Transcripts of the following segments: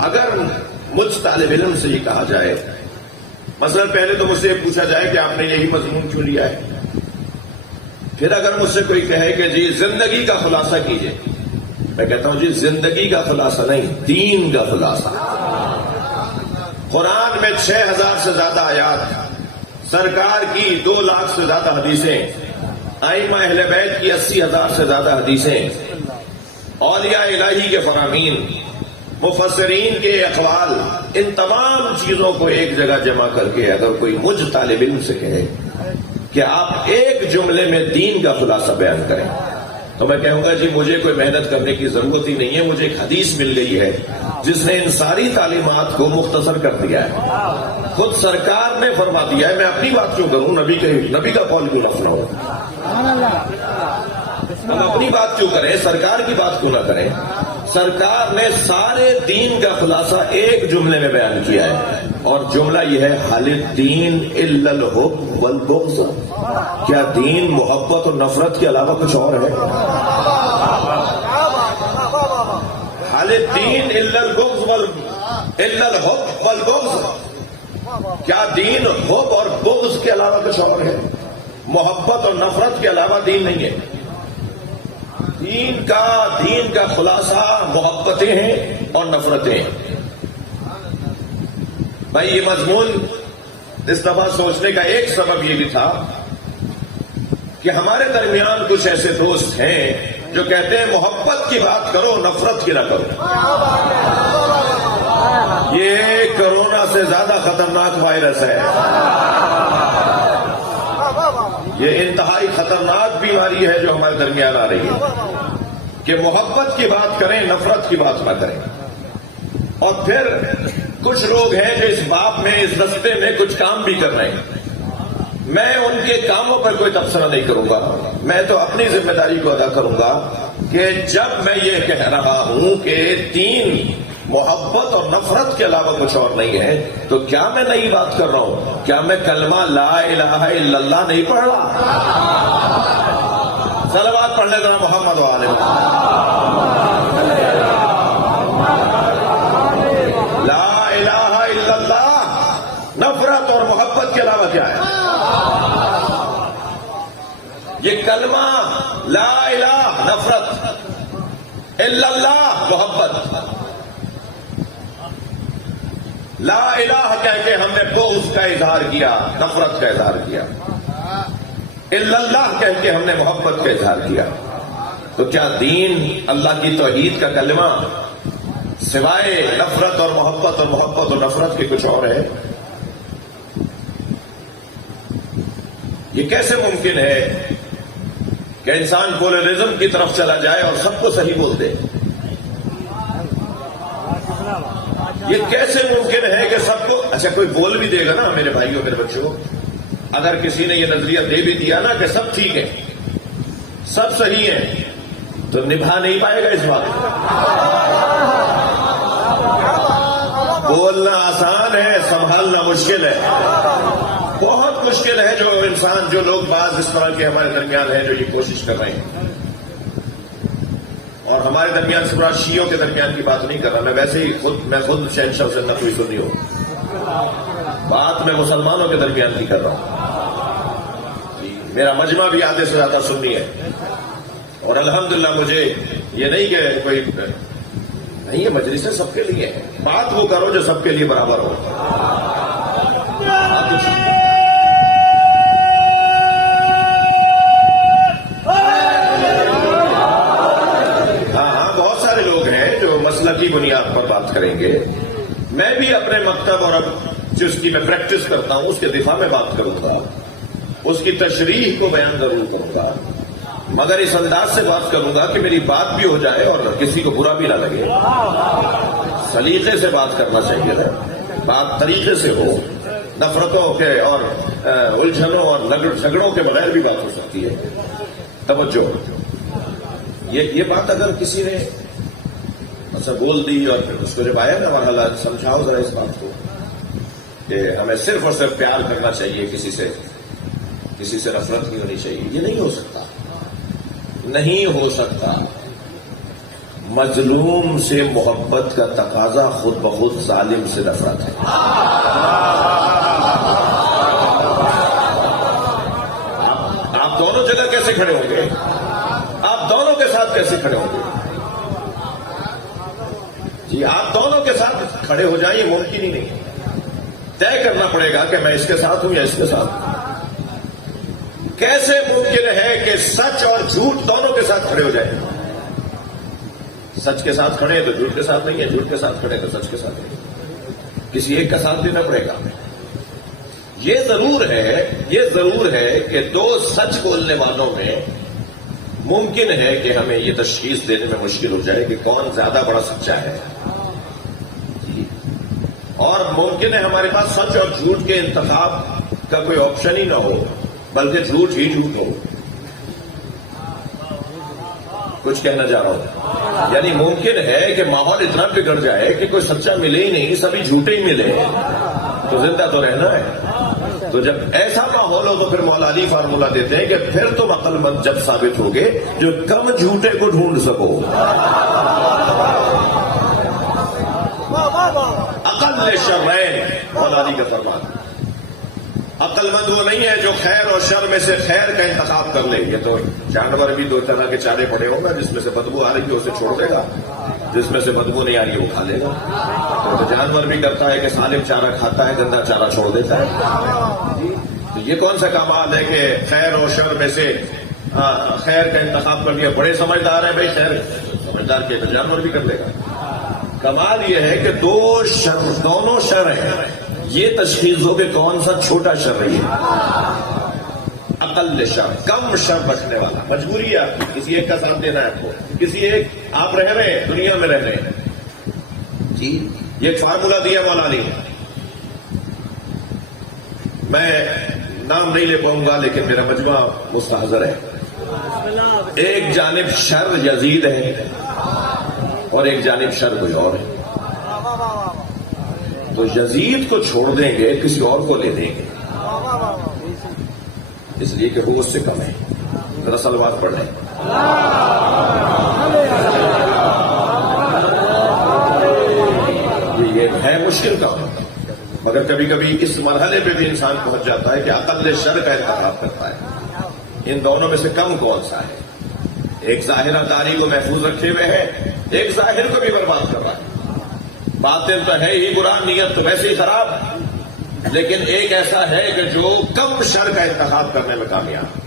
اگر مجھ طالب علم سے یہ کہا جائے، مثلا پہلے تو مجھ سے یہ پوچھا جائے کہ آپ نے یہی مضمون کیوں لیا ہے، پھر اگر مجھ سے کوئی کہے کہ جی زندگی کا خلاصہ کیجئے، میں کہتا ہوں جی زندگی کا خلاصہ نہیں، دین کا خلاصہ۔ قرآن میں 6000 سے زیادہ آیات، سرکار کی 2 لاکھ سے زیادہ حدیثیں، ائمہ اہل بیت کی 80,000 سے زیادہ حدیثیں، اولیاء الہی کے فرامین، مفسرین کے اقوال، ان تمام چیزوں کو ایک جگہ جمع کر کے اگر کوئی مجھ طالب علم سے کہے کہ آپ ایک جملے میں دین کا خلاصہ بیان کریں، تو میں کہوں گا جی مجھے کوئی محنت کرنے کی ضرورت ہی نہیں ہے، مجھے ایک حدیث مل گئی ہے جس نے ان ساری تعلیمات کو مختصر کر دیا ہے۔ خود سرکار نے فرما دیا ہے، میں اپنی بات کیوں کروں، نبی کا قول کیوں رکھنا ہو، ہم اپنی بات کیوں کریں، سرکار کی بات کیوں نہ کریں۔ سرکار نے سارے دین کا خلاصہ ایک جملے میں بیان کیا ہے، اور جملہ یہ ہے حل الدین الا الحب والبغض، کیا دین محبت اور نفرت کے علاوہ کچھ اور ہے؟ حل الدین الا الحب والبغض، کیا دین حب اور بغض کے علاوہ کچھ اور ہے؟ محبت اور نفرت کے علاوہ دین نہیں ہے۔ دین کا خلاصہ محبتیں ہیں اور نفرتیں ہیں۔ بھائی یہ مضمون اس دفعہ سوچنے کا ایک سبب یہ بھی تھا کہ ہمارے درمیان کچھ ایسے دوست ہیں جو کہتے ہیں محبت کی بات کرو، نفرت کی نہ کرو۔ یہ کرونا سے زیادہ خطرناک وائرس ہے، یہ انتہائی خطرناک بیماری ہے جو ہمارے درمیان آ رہی ہے کہ محبت کی بات کریں، نفرت کی بات نہ کریں۔ اور پھر کچھ لوگ ہیں جو اس باب میں، اس رستے میں کچھ کام بھی کر رہے ہیں۔ میں ان کے کاموں پر کوئی تبصرہ نہیں کروں گا، میں تو اپنی ذمہ داری کو ادا کروں گا کہ جب میں یہ کہہ رہا ہوں کہ دین محبت اور نفرت کے علاوہ کچھ اور نہیں ہے، تو کیا میں نئی بات کر رہا ہوں؟ کیا میں کلمہ لا الہ الا اللہ نہیں پڑھ رہا؟ صلوات پڑھ لے ذرا محمد و آل محمد۔ لا الہ الا اللہ، نفرت اور محبت کے علاوہ کیا ہے؟ یہ کلمہ لا الہ نفرت، الا اللہ محبت، لا الہ کہہ کے ہم نے بغض کا اظہار کیا، نفرت کا اظہار کیا، الا اللہ کہہ کے ہم نے محبت کا اظہار کیا۔ تو کیا دین اللہ کی توحید کا کلمہ سوائے نفرت اور محبت اور نفرت کے کچھ اور ہے؟ یہ کیسے ممکن ہے کہ انسان پولرزم کی طرف چلا جائے اور سب کو صحیح بول دے؟ یہ کیسے ممکن ہے کہ سب کو، اچھا کوئی بول بھی دے گا نا میرے بھائیوں میرے بچوں، اگر کسی نے یہ نظریہ دے بھی دیا نا کہ سب ٹھیک ہے، سب صحیح ہے، تو نبھا نہیں پائے گا اس بات کو۔ بولنا آسان ہے، سنبھالنا مشکل ہے، بہت مشکل ہے۔ جو انسان، جو لوگ بعض اس طرح کے ہمارے درمیان ہیں جو یہ کوشش کر رہے ہیں، اور ہمارے درمیان سے برا شیعوں کے درمیان کی بات نہیں کر رہا، میں ویسے ہی میں خود شہنشاہ سے نہ کوئی سنی ہو، بات میں مسلمانوں کے درمیان کی کر رہا ہوں۔ میرا مجمع بھی آدھے سے زیادہ سنی ہے، اور الحمدللہ مجھے یہ نہیں کہ کوئی نہیں، یہ مجلسیں سب کے لیے ہے، بات وہ کرو جو سب کے لیے برابر ہو۔ کی بنیاد پر بات کریں گے، میں بھی اپنے مکتب اور اب جس کی میں پریکٹس کرتا ہوں اس کے دفاع میں بات کروں گا، اس کی تشریح کو بیان ضرور کروں گا، مگر اس انداز سے بات کروں گا کہ میری بات بھی ہو جائے اور کسی کو برا بھی نہ لگے۔ سلیقے سے بات کرنا چاہیے نا، بات طریقے سے ہو، نفرتوں کے اور الجھنوں اور جھگڑوں کے بغیر بھی بات ہو سکتی ہے۔ توجہ، یہ بات اگر کسی نے ایسا بول دی اور پھر اس کو جب آیا نا مرحلہ، سمجھاؤ ذرا اس بات کو کہ ہمیں صرف اور صرف پیار کرنا چاہیے، کسی سے نفرت نہیں ہونی چاہیے، یہ نہیں ہو سکتا، نہیں ہو سکتا۔ مظلوم سے محبت کا تقاضا خود بخود ظالم سے نفرت ہے. آپ دونوں جگہ کیسے کھڑے ہوں گے؟ آپ دونوں کے ساتھ کیسے کھڑے ہوں گے؟ جی آپ دونوں کے ساتھ کھڑے ہو جائیں، یہ ممکن ہی نہیں ہے. طے کرنا پڑے گا کہ میں اس کے ساتھ ہوں یا اس کے ساتھ. کیسے ممکن ہے کہ سچ اور جھوٹ دونوں کے ساتھ کھڑے ہو جائیں؟ سچ کے ساتھ کھڑے ہیں تو جھوٹ کے ساتھ نہیں ہے، جھوٹ کے ساتھ کھڑے ہیں تو سچ کے ساتھ نہیں ہے. کسی ایک کا ساتھ دینا پڑے گا. یہ ضرور ہے کہ دو سچ بولنے والوں میں ممکن ہے کہ ہمیں یہ تشخیص دینے میں مشکل ہو جائے کہ کون زیادہ بڑا سچا ہے. اور ممکن ہے ہمارے پاس سچ اور جھوٹ کے انتخاب کا کوئی آپشن ہی نہ ہو، بلکہ جھوٹ ہی جھوٹ ہو. کچھ کہنا چاہ رہا ہوں، یعنی ممکن ہے کہ ماحول اتنا بگڑ جائے کہ کوئی سچا ملے ہی نہیں، سبھی جھوٹے ہی ملے، تو زندہ تو رہنا ہے. تو جب ایسا ماحول ہو تو پھر مولا علی فارمولہ دیتے ہیں کہ پھر تم عقل مند جب ثابت ہوگے جو کم جھوٹے کو ڈھونڈ سکو. عقل شرعین مولا علی کا فرمان. عقل مند وہ نہیں ہے جو خیر اور شر میں سے خیر کا انتخاب کر لے. یہ تو جانور بھی دو طرح کے چارے پڑے ہوگا، جس میں سے بدبو آ رہی ہے اسے چھوڑ دے گا، جس میں سے بدبو نہیں آ رہی ہے وہ کھا لے گا. تو جانور بھی کرتا ہے کہ سالم چارہ کھاتا ہے، گندا چارہ چھوڑ دیتا ہے. تو یہ کون سا کمال ہے کہ خیر اور شر میں سے خیر کا انتخاب کر لیا. بڑے سمجھدار ہیں بھائی، خیر سمجھدار کے تو جانور بھی کر لے گا. کمال یہ ہے کہ دونوں شر ہیں، یہ تشخیص ہو کہ کون سا چھوٹا شر رہی ہے. اقل شر، کم شر بچنے والا. مجبوری ہے آپ کی، کسی ایک کا ساتھ دینا ہے آپ کو، کسی ایک آپ رہ رہے ہیں، دنیا میں رہ رہے ہیں. جی یہ ایک فارمولہ دیا مولا علی نے. میں نام نہیں لے پاؤں گا لیکن میرا مجموعہ مستحضر ہے. ایک جانب شر یزید ہے اور ایک جانب شر کوئی اور ہے. تو یزید کو چھوڑ دیں گے، کسی اور کو لے دیں گے، اس لیے کہ وہ اس سے کم ہے. ذرا صلوات پڑھ لیں. یہ ہے مشکل کام، مگر کبھی کبھی اس مرحلے پہ بھی انسان پہنچ جاتا ہے کہ اقل شر کا انتخاب کرتا ہے. ان دونوں میں سے کم کون سا ہے؟ ایک ظاہرہ داری کو محفوظ رکھے ہوئے ہے، ایک ظاہر کو بھی برباد کر رہا ہے. باطن تو ہے ہی برا، نیت تو ویسے ہی خراب، لیکن ایک ایسا ہے کہ جو کم شر کا انتخاب کرنے میں کامیاب.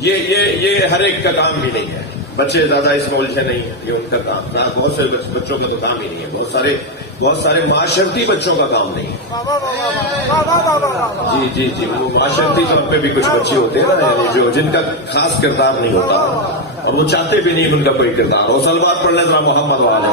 یہ ہر ایک کا کام بھی نہیں ہے. بچے زیادہ اس میں الجھے نہیں ہیں، یہ ان کا کام. بہت سے بچوں کا تو کام ہی نہیں ہے. بہت سارے معاشرتی بچوں کا کام نہیں ہے. جی وہ معاشرتی طور پہ بھی کچھ بچے ہوتے ہیں نا، یعنی جن کا خاص کردار نہیں ہوتا اور وہ چاہتے بھی نہیں ان کا کوئی کردار ہو. صلوات پڑھ لیں ذرا محمد والے.